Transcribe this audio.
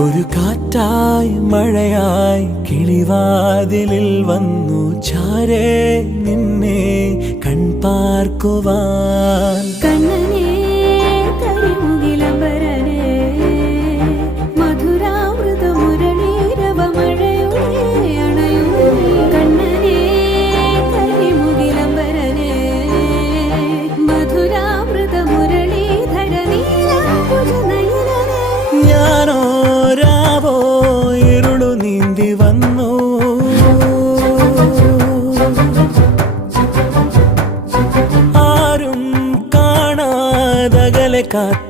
ഒരു കാറ്റായി മഴയായി കിളിവാതിലിൽ വന്നു ചാരേ നിന്നെ കൺപാർക്കുവാൻ. കണ്ണനേ കരിമുകിലംബരനേ മധുരാമൃത മുരളീരവ മഴയുടെ അണയുന്നേ. കണ്ണനേ കരിമുകിലംബരനേ മധുരാമൃത മുരളീധര നീലാംബുജ നയനനേ. ഞാനോ രാവോ ഇരുളു നീന്തി വന്നു, ആരും കാണാതകലെ കാത്തു